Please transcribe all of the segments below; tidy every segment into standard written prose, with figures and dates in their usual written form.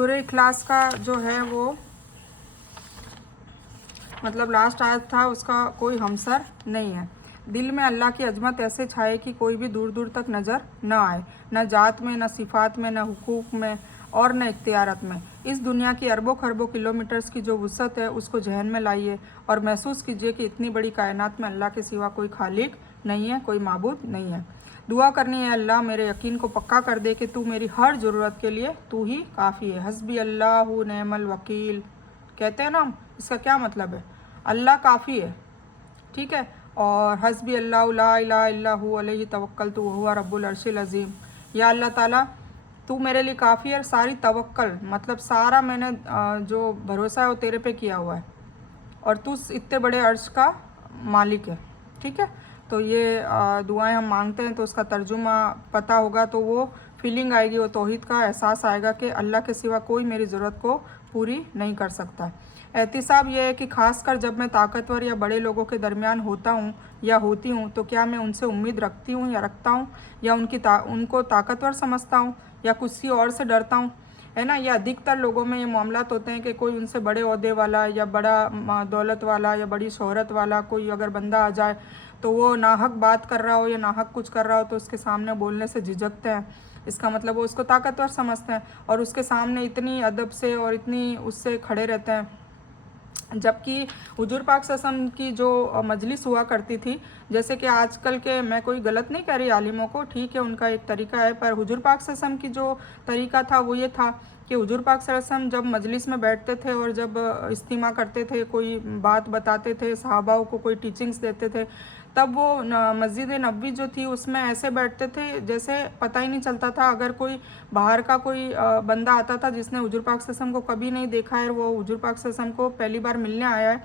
सूरह इखलास का जो है वो मतलब लास्ट आयत था, उसका कोई हमसर नहीं है। दिल में अल्लाह की अजमत ऐसे छाए कि कोई भी दूर दूर तक नज़र न आए, न जात में, न सिफात में, न हुकूक में और न इख्तियारत में। इस दुनिया की अरबों खरबों किलोमीटर्स की जो वुसअत है उसको जहन में लाइए और महसूस कीजिए कि इतनी बड़ी कायनात में अल्लाह के सिवा कोई खालिक नहीं है, कोई माबूद नहीं है। दुआ करनी है, अल्लाह मेरे यकीन को पक्का कर दे कि तू मेरी हर ज़रूरत के लिए तू ही काफ़ी है। हस्बी अल्लाहु नेमल वकील कहते हैं ना, इसका क्या मतलब है? अल्लाह काफ़ी है, ठीक है। और हस्बी अल्लाह ला इलाहा इल्ला हु अलैहि तवक्कलतु व हुवा रब्बुल अर्शिल अज़ीम। या अल्लाह ताला तू मेरे लिए काफ़ी है, सारी तवक्कल मतलब सारा मैंने जो भरोसा है वो तेरे पे किया हुआ है और तू इतने बड़े अर्श का मालिक है, ठीक है। तो ये दुआएं हम मांगते हैं तो उसका तर्जुमा पता होगा तो वो फीलिंग आएगी, वो तौहीद का एहसास आएगा कि अल्लाह के सिवा कोई मेरी ज़रूरत को पूरी नहीं कर सकता। एहतिसाब यह है कि ख़ासकर जब मैं ताकतवर या बड़े लोगों के दरमियान होता हूँ या होती हूँ तो क्या मैं उनसे उम्मीद रखती हूँ या रखता हूँ या उनको ताकतवर समझता हूँ या किसी और से डरता हूँ, है ना। या अधिकतर लोगों में ये मामलात होते हैं कि कोई उनसे बड़े ओहदे वाला या बड़ा दौलत वाला या बड़ी शोहरत वाला कोई अगर बंदा आ जाए तो वो नाहक बात कर रहा हो या नाहक कुछ कर रहा हो तो उसके सामने बोलने से झिझकते हैं। इसका मतलब वो उसको ताकतवर समझते हैं और उसके सामने इतनी अदब से और इतनी उससे खड़े रहते हैं। जबकि हुजूर पाक सल्लल्लाहु अलैहि वसल्लम की जो मजलिस हुआ करती थी, जैसे कि आजकल के, मैं कोई गलत नहीं कह रही आलिमों को, ठीक है उनका एक तरीका है, पर हुजूर पाक सल्लल्लाहु अलैहि वसल्लम की जो तरीका था वो ये था कि हुजूर पाक सल्लल्लाहु अलैहि वसल्लम जब मजलिस में बैठते थे और जब इस्तिमा करते थे, कोई बात बताते थे, सहाबाओं को कोई टीचिंग्स देते थे, तब वो मस्जिद नबवी जो थी उसमें ऐसे बैठते थे जैसे पता ही नहीं चलता था। अगर कोई बाहर का कोई बंदा आता था जिसने हुजूर पाक सल्लल्लाहु अलैहि वसल्लम को कभी नहीं देखा है, वो हुजूर पाक सल्लल्लाहु अलैहि वसल्लम को पहली बार मिलने आया है,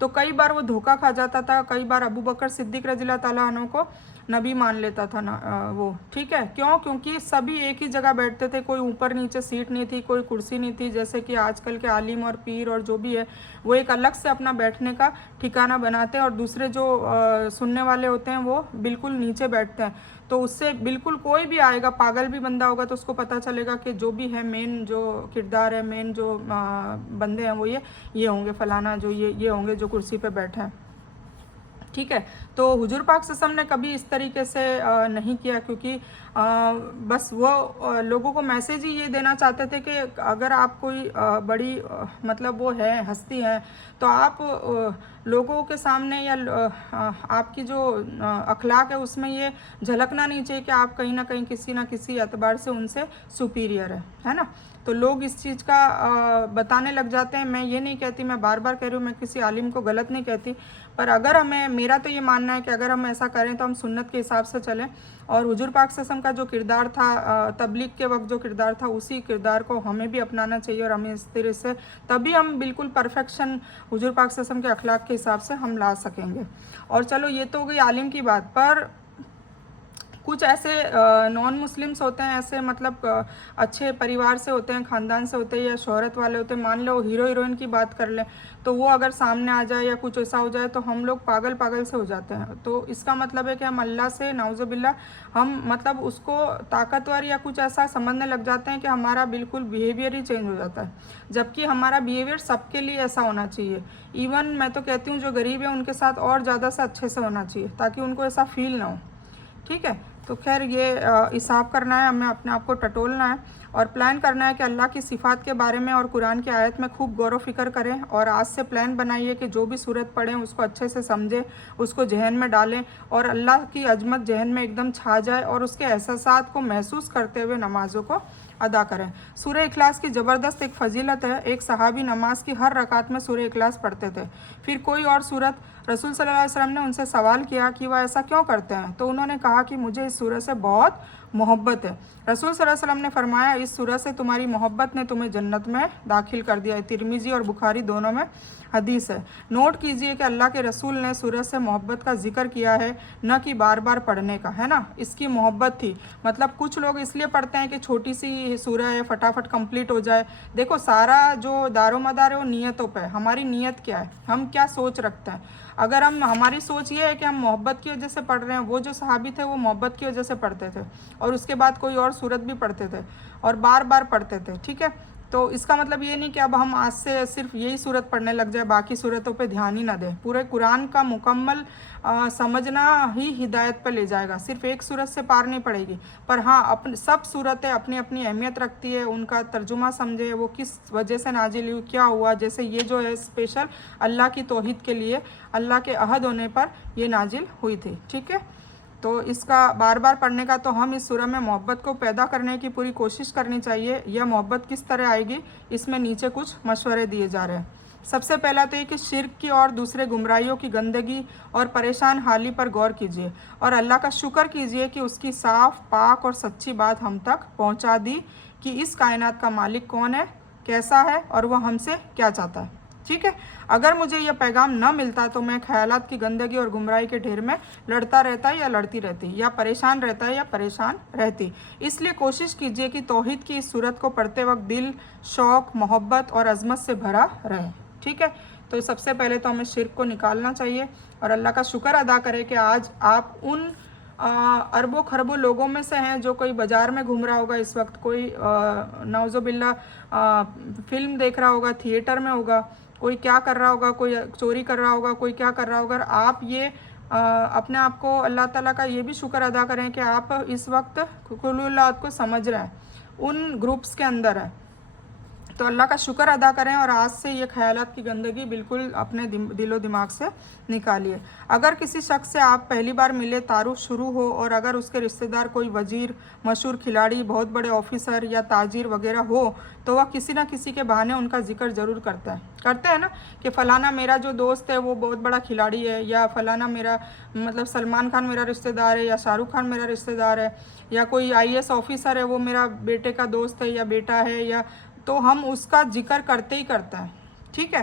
तो कई बार वो धोखा खा जाता था। कई बार अबू बकर सिद्दीक रज़ियल्लाहु ताला अन्हु को नबी मान लेता था ना वो, ठीक है। क्यों? क्योंकि सभी एक ही जगह बैठते थे, कोई ऊपर नीचे सीट नहीं थी, कोई कुर्सी नहीं थी, जैसे कि आजकल के आलिम और पीर और जो भी है वो एक अलग से अपना बैठने का ठिकाना बनाते हैं और दूसरे जो सुनने वाले होते हैं वो बिल्कुल नीचे बैठते हैं। तो उससे बिल्कुल कोई भी आएगा, पागल भी बंदा होगा तो उसको पता चलेगा कि जो भी है मेन जो किरदार है, मेन जो बंदे हैं वो ये होंगे, फलाना जो ये होंगे जो कुर्सी पे बैठे हैं, ठीक है। तो हुजूर पाक सल्लल्लाहु अलैहि वसल्लम ने कभी इस तरीके से नहीं किया, क्योंकि बस वो लोगों को मैसेज ही ये देना चाहते थे कि अगर आप कोई बड़ी मतलब वो है हस्ती है तो आप लोगों के सामने या आपकी जो अखलाक है उसमें ये झलकना नहीं चाहिए कि आप कहीं ना किसी एतबार से उनसे सुपीरियर है ना। तो लोग इस चीज़ का बताने लग जाते हैं। मैं ये नहीं कहती, मैं बार बार कह रही हूँ, मैं किसी आलिम को गलत नहीं कहती, पर अगर हमें, मेरा तो ये मानना है कि अगर हम ऐसा करें तो हम सुन्नत के हिसाब से चलें और हुजूर पाक सल्लल्लाहु अलैहि वसल्लम का जो किरदार था तबलीग के वक्त जो किरदार था उसी किरदार को हमें भी अपनाना चाहिए और हमें इस तरह से तभी हम बिल्कुल परफेक्शन हुजूर पाक सल्लल्लाहु अलैहि वसल्लम के अखलाक के हिसाब से हम ला सकेंगे। और चलो ये तो हो गई आलिम की बात, पर कुछ ऐसे नॉन मुस्लिम्स होते हैं, ऐसे मतलब अच्छे परिवार से होते हैं, ख़ानदान से होते हैं या शोहरत वाले होते हैं। मान लो हीरो हीरोइन की बात कर लें तो वो अगर सामने आ जाए या कुछ ऐसा हो जाए तो हम लोग पागल से हो जाते हैं। तो इसका मतलब है कि हम अल्लाह से नाउज़ुबिल्लाह हम मतलब उसको ताकतवर या कुछ ऐसा समझने लग जाते हैं कि हमारा बिल्कुल बिहेवियर ही चेंज हो जाता है, जबकि हमारा बिहेवियर सबके लिए ऐसा होना चाहिए। इवन मैं तो कहती हूँ जो गरीब है उनके साथ और ज़्यादा से अच्छे से होना चाहिए ताकि उनको ऐसा फील ना हो, ठीक है। तो खैर ये हिसाब करना है, हमें अपने आप को टटोलना है और प्लान करना है कि अल्लाह की सिफ़ात के बारे में और कुरान की आयत में खूब गौर व फिक्र करें और आज से प्लान बनाइए कि जो भी सूरत पढ़ें उसको अच्छे से समझें, उसको जहन में डालें और अल्लाह की अजमत जहन में एकदम छा जाए और उसके एहसासात को महसूस करते हुए नमाज़ों को अदा करें। सूरह इखलास की ज़बरदस्त एक फ़जीलत है। एक सहाबी नमाज की हर रकात में सूरह इखलास पढ़ते थे। फिर कोई और सूरत, रसूल सल्लल्लाहु अलैहि वसल्लम ने उनसे सवाल किया कि वह ऐसा क्यों करते हैं, तो उन्होंने कहा कि मुझे इस सूरत से बहुत मोहब्बत है। रसूल सल्लल्लाहु अलैहि वसल्लम ने फरमाया, इस सूरत से तुम्हारी मोहब्बत ने तुम्हें जन्नत में दाखिल कर दिया है। तिरमिज़ी और बुखारी दोनों में हदीस है। नोट कीजिए कि अल्लाह के रसूल ने सूरत से मोहब्बत का जिक्र किया है, न कि बार बार पढ़ने का, है ना। इसकी मोहब्बत थी, मतलब कुछ लोग इसलिए पढ़ते हैं कि छोटी सी सूरह है, फटाफट कंप्लीट हो जाए। देखो सारा जो दारोमदार है वो नीयतों पे है। हमारी नीयत क्या है, हम क्या सोच रखते हैं। अगर हमारी सोच ये है कि हम मोहब्बत की वजह से पढ़ रहे हैं, वो जो सहाबी थे वो मोहब्बत की वजह से पढ़ते थे और उसके बाद कोई और सूरत भी पढ़ते थे और बार बार पढ़ते थे, ठीक है। तो इसका मतलब ये नहीं कि अब हम आज से सिर्फ यही सूरत पढ़ने लग जाए, बाकी सूरतों पे ध्यान ही ना दें। पूरे कुरान का मुकम्मल समझना ही हिदायत पे ले जाएगा, सिर्फ एक सूरत से पार नहीं पड़ेगी। पर हाँ, अपनी सब सूरतें अपनी अपनी अहमियत रखती है, उनका तर्जुमा समझे, वो किस वजह से नाजिल हुई, क्या हुआ। जैसे ये जो है स्पेशल अल्लाह की तौहीद के लिए, अल्लाह के अहद होने पर ये नाजिल हुई थी। ठीक है, तो इसका बार बार पढ़ने का, तो हम इस सूरह में मोहब्बत को पैदा करने की पूरी कोशिश करनी चाहिए। यह मोहब्बत किस तरह आएगी, इसमें नीचे कुछ मशवरे दिए जा रहे हैं। सबसे पहला तो ये कि शिर्क की और दूसरे गुमराहियों की गंदगी और परेशान हाली पर गौर कीजिए और अल्लाह का शुक्र कीजिए कि उसकी साफ़, पाक और सच्ची बात हम तक पहुंचा दी कि इस कायनात का मालिक कौन है, कैसा है और वह हमसे क्या चाहता है। ठीक है, अगर मुझे यह पैगाम न मिलता तो मैं ख्यालात की गंदगी और गुमराही के ढेर में लड़ता रहता या लड़ती रहती, या परेशान रहता या परेशान रहती। इसलिए कोशिश कीजिए कि तौहीद की इस सूरत को पढ़ते वक्त दिल शौक़, मोहब्बत और अज़मत से भरा रहे। ठीक है, तो सबसे पहले तो हमें शिर्क को निकालना चाहिए और अल्लाह का शुक्र अदा करें कि आज आप उन अरबों खरबों लोगों में से हैं जो कोई बाज़ार में घूम रहा होगा इस वक्त, कोई नौज़ुबिल्ला फिल्म देख रहा होगा, थिएटर में होगा, कोई क्या कर रहा होगा, कोई चोरी कर रहा होगा, कोई क्या कर रहा होगा। आप ये अपने आप को अल्लाह ताला का ये भी शुक्र अदा करें कि आप इस वक्त कुल्लुल्लात को समझ रहे हैं, उन ग्रुप्स के अंदर है। तो अल्लाह का शुक्र अदा करें और आज से ये ख्यालात की गंदगी बिल्कुल अपने दिलो दिमाग से निकालिए। अगर किसी शख्स से आप पहली बार मिले, तारुफ शुरू हो और अगर उसके रिश्तेदार कोई वजीर, मशहूर खिलाड़ी, बहुत बड़े ऑफिसर या ताजिर वगैरह हो तो वह किसी ना किसी के बहाने उनका जिक्र ज़रूर करते हैं ना, कि फ़लाना मेरा जो दोस्त है वो बहुत बड़ा खिलाड़ी है, या फ़लाना मेरा मतलब सलमान खान मेरा रिश्तेदार है, या शाहरुख खान मेरा रिश्तेदार है, या कोई IAS ऑफिसर है वो मेरा बेटे का दोस्त है या बेटा है, या तो हम उसका जिक्र करते ही करते हैं। ठीक है,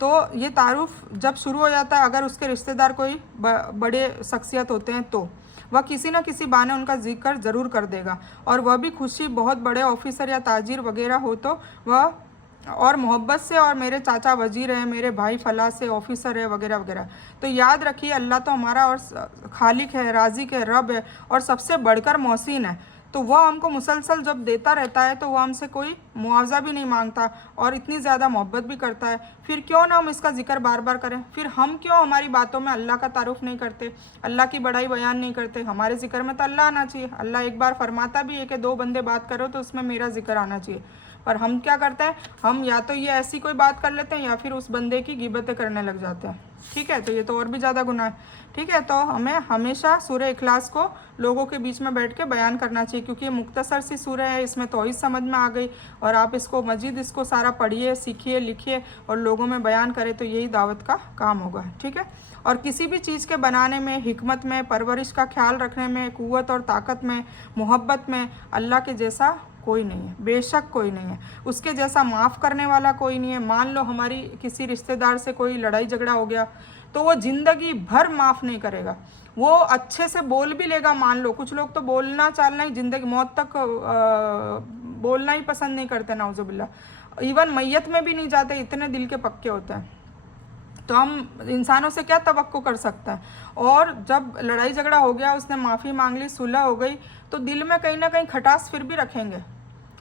तो ये तारुफ जब शुरू हो जाता है, अगर उसके रिश्तेदार कोई बड़े शख्सियत होते हैं तो वह किसी न किसी बहाने उनका जिक्र ज़रूर कर देगा, और वह भी खुशी, बहुत बड़े ऑफिसर या ताजिर वगैरह हो तो वह, और मोहब्बत से, और मेरे चाचा वजीर है, मेरे भाई फला से ऑफिसर है वगैरह वगैरह। तो याद रखिए अल्लाह तो हमारा और खालिक है, राज़िक है, रब है और सबसे बढ़कर मोहसिन है। तो वह हमको मुसलसल जब देता रहता है तो वह हमसे कोई मुआवजा भी नहीं मांगता और इतनी ज़्यादा मोहब्बत भी करता है। फिर क्यों ना हम इसका जिक्र बार बार करें, फिर हम क्यों हमारी बातों में अल्लाह का तारुफ नहीं करते, अल्लाह की बड़ाई बयान नहीं करते। हमारे जिक्र में तो अल्लाह आना चाहिए। अल्लाह एक बार फरमाता भी है कि 2 बंदे बात करो तो उसमें मेरा जिक्र आना चाहिए, पर हम क्या करते हैं, हम या तो ये ऐसी कोई बात कर लेते हैं या फिर उस बंदे की गिबतें करने लग जाते हैं। ठीक है, तो ये तो और भी ज़्यादा गुनाह है। ठीक है, तो हमें हमेशा सूरह इखलास को लोगों के बीच में बैठ के बयान करना चाहिए, क्योंकि ये मुख्तसर सी सूरह है, इसमें तौहीद समझ में आ गई और आप इसको मजीद इसको सारा पढ़िए, सीखिए, लिखिए और लोगों में बयान करें, तो यही दावत का काम होगा। ठीक है, और किसी भी चीज़ के बनाने में, हिकमत में, परवरिश का ख्याल रखने में, क़ुव्वत और ताकत में, मोहब्बत में अल्लाह के जैसा कोई नहीं है, बेशक कोई नहीं है। उसके जैसा माफ़ करने वाला कोई नहीं है। मान लो हमारी किसी रिश्तेदार से कोई लड़ाई झगड़ा हो गया तो वो ज़िंदगी भर माफ़ नहीं करेगा, वो अच्छे से बोल भी लेगा। मान लो कुछ लोग तो बोलना चालना ही ज़िंदगी मौत तक बोलना ही पसंद नहीं करते, नाउज़ुबिल्लाह, इवन मैयत में भी नहीं जाते, इतने दिल के पक्के होते हैं। तो हम इंसानों से क्या तवक्को कर सकते हैं। और जब लड़ाई झगड़ा हो गया, उसने माफ़ी मांग ली, सुलह हो गई, तो दिल में कहीं ना कहीं खटास फिर भी रखेंगे,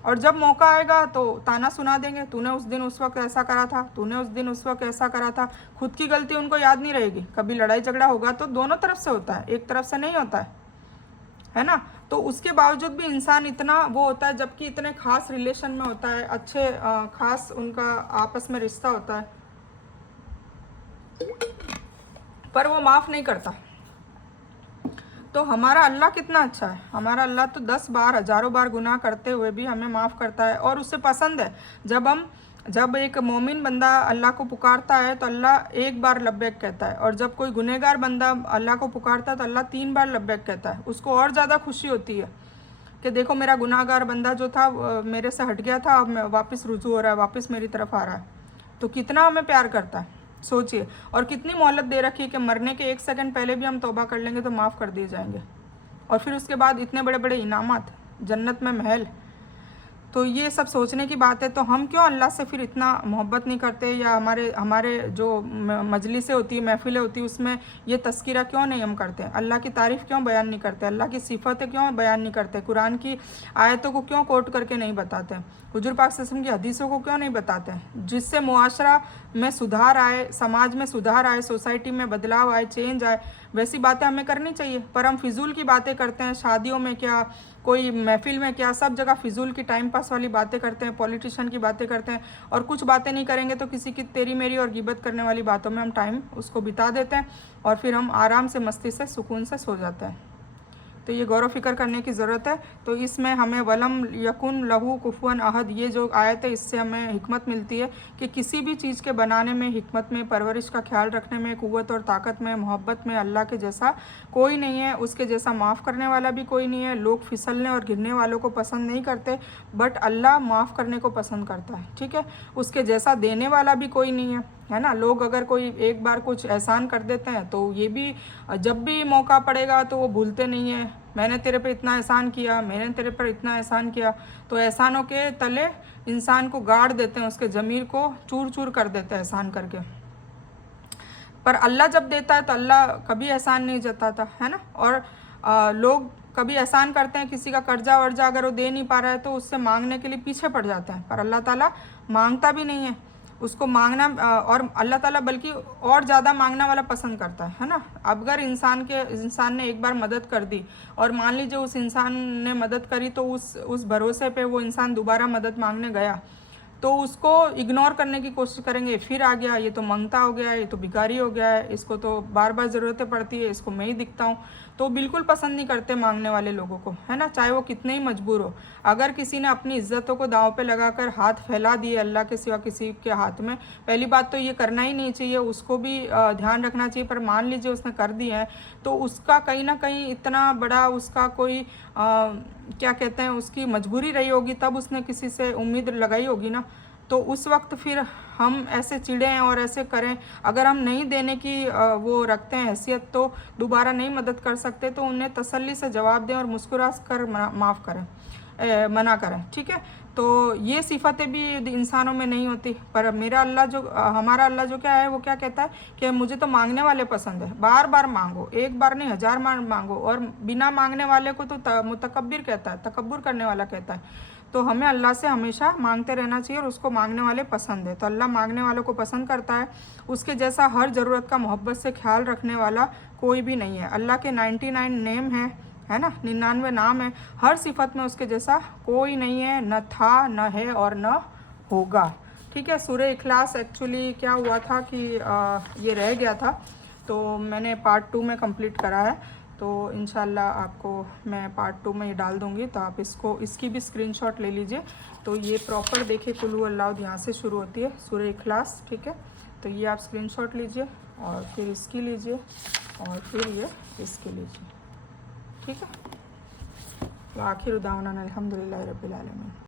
और जब मौका आएगा तो ताना सुना देंगे, तूने उस दिन उस वक्त ऐसा करा था, तूने उस दिन उस वक्त ऐसा करा था। खुद की गलती उनको याद नहीं रहेगी। कभी लड़ाई झगड़ा होगा तो दोनों तरफ से होता है, एक तरफ से नहीं होता है ना। तो उसके बावजूद भी इंसान इतना वो होता है, जबकि इतने खास रिलेशन में होता है, अच्छे खास उनका आपस में रिश्ता होता है, पर वो माफ़ नहीं करता। तो हमारा अल्लाह कितना अच्छा है, हमारा अल्लाह तो 10 बार, हज़ारों बार गुनाह करते हुए भी हमें माफ़ करता है। और उसे पसंद है जब एक मोमिन बंदा अल्लाह को पुकारता है तो अल्लाह 1 बार लब्बैक कहता है, और जब कोई गुनहगार बंदा अल्लाह को पुकारता है तो अल्लाह 3 बार लब्बैक कहता है। उसको और ज़्यादा खुशी होती है कि देखो मेरा गुनाहगार बंदा जो था मेरे से हट गया था, अब वापस रुजू हो रहा है, वापस मेरी तरफ आ रहा है। तो कितना हमें प्यार करता है, सोचिए। और कितनी मोहलत दे रखी है कि मरने के 1 सेकंड पहले भी हम तौबा कर लेंगे तो माफ़ कर दिए जाएंगे, और फिर उसके बाद इतने बड़े बड़े इनामात, जन्नत में महल। तो ये सब सोचने की बात है। तो हम क्यों अल्लाह से फिर इतना मोहब्बत नहीं करते, या हमारे हमारे जो मजलिसें होती है, महफिलें होती है, उसमें ये तस्कीरा क्यों नहीं हम करते, अल्लाह की तारीफ़ क्यों बयान नहीं करते, अल्लाह की सिफ़तें क्यों बयान नहीं करते, कुरान की आयतों को क्यों कोट करके नहीं बताते, हुजूर पाक सल्लल्लाहु अलैहि वसल्लम की हदीसों को क्यों नहीं बताते, जिससे मुआशरा में सुधार आए, समाज में सुधार आए, सोसाइटी में बदलाव आए, चेंज आए। वैसी बातें हमें करनी चाहिए, पर हम फिजूल की बातें करते हैं। शादियों में क्या, कोई महफिल में क्या, सब जगह फिजूल की टाइम पास वाली बातें करते हैं, पॉलिटिशियन की बातें करते हैं, और कुछ बातें नहीं करेंगे तो किसी की तेरी मेरी और गिबत करने वाली बातों में हम टाइम उसको बिता देते हैं, और फिर हम आराम से मस्ती से सुकून से सो जाते हैं। तो ये गौर फिक्र करने की ज़रूरत है। तो इसमें हमें वलम यकुन लहू कुफुअन अहद, ये जो आयत है, इससे हमें हिकमत मिलती है कि किसी भी चीज़ के बनाने में, हिकमत में, परवरिश का ख्याल रखने में, क़ुव्वत और ताकत में, मोहब्बत में अल्लाह के जैसा कोई नहीं है, उसके जैसा माफ़ करने वाला भी कोई नहीं है। लोग फिसलने और गिरने वालों को पसंद नहीं करते, बट अल्लाह माफ़ करने को पसंद करता है, ठीक है। उसके जैसा देने वाला भी कोई नहीं है ना। लोग अगर कोई एक बार कुछ एहसान कर देते हैं तो ये भी जब भी मौका पड़ेगा तो वो भूलते नहीं है, मैंने तेरे पे इतना एहसान किया, मैंने तेरे पर इतना एहसान किया। तो एहसानों के तले इंसान को गाड़ देते हैं, उसके ज़मीर को चूर चूर कर देते हैं एहसान करके। पर अल्लाह जब देता है तो अल्लाह कभी एहसान नहीं जताता, है ना। और लोग कभी एहसान करते हैं, किसी का कर्जा वर्जा अगर वो दे नहीं पा रहा है तो उससे मांगने के लिए पीछे पड़ जाते हैं, पर अल्लाह ताला मांगता भी नहीं है, उसको मांगना और अल्लाह ताला बल्कि और ज़्यादा मांगने वाला पसंद करता है ना। अगर इंसान ने एक बार मदद कर दी, और मान लीजिए उस इंसान ने मदद करी, तो उस भरोसे पे वो इंसान दोबारा मदद मांगने गया, तो उसको इग्नोर करने की कोशिश करेंगे, फिर आ गया, ये तो मंगता हो गया है, ये तो भिखारी हो गया है, इसको तो बार बार ज़रूरतें पड़ती है, इसको मैं ही दिखता हूँ। तो बिल्कुल पसंद नहीं करते मांगने वाले लोगों को, है ना, चाहे वो कितने ही मजबूर हो। अगर किसी ने अपनी इज्जतों को दांव पे लगाकर हाथ फैला दिए अल्लाह के सिवा किसी के हाथ में, पहली बात तो ये करना ही नहीं चाहिए, उसको भी ध्यान रखना चाहिए। पर मान लीजिए उसने कर दिए हैं, तो उसका कहीं ना कहीं इतना बड़ा उसका कोई क्या कहते हैं, उसकी मजबूरी रही होगी, तब उसने किसी से उम्मीद लगाई होगी ना। तो उस वक्त फिर हम ऐसे चिढ़ें और ऐसे करें, अगर हम नहीं देने की वो रखते हैं हैसियत, तो दोबारा नहीं मदद कर सकते, तो उन्हें तसल्ली से जवाब दें और मुस्कुरा कर माफ़ करें, मना करें, ठीक है। तो ये सिफ़तें भी इंसानों में नहीं होती। पर मेरा अल्लाह जो हमारा अल्लाह जो क्या है, वो क्या कहता है कि मुझे तो मांगने वाले पसंद है, बार बार मांगो, एक बार नहीं 1000 बार मांगो, और बिना मांगने वाले को तो मुतकब्बिर कहता है, तकब्बुर करने वाला कहता है। तो हमें अल्लाह से हमेशा मांगते रहना चाहिए, और उसको मांगने वाले पसंद है। तो अल्लाह मांगने वालों को पसंद करता है, उसके जैसा हर ज़रूरत का मोहब्बत से ख्याल रखने वाला कोई भी नहीं है। अल्लाह के 99 नेम है ना, 99 नाम है, हर सिफत में उसके जैसा कोई नहीं है, न था, न है और न होगा, ठीक है। सूरह इखलास एक्चुअली क्या हुआ था कि ये रह गया था, तो मैंने पार्ट 2 में कंप्लीट करा है। तो इंशाल्लाह आपको मैं पार्ट 2 में ये डाल दूँगी, तो आप इसकी भी स्क्रीनशॉट ले लीजिए। तो ये प्रॉपर देखिए, कुल हु अल्लाह यहाँ से शुरू होती है सूरह इखलास, ठीक है। तो ये आप स्क्रीनशॉट लीजिए, और फिर इसकी लीजिए, और फिर ये इसकी लीजिए, ठीक है। तो आखिर दावना अल्हम्दुलिल्लाहि रब्बिल आलमीन।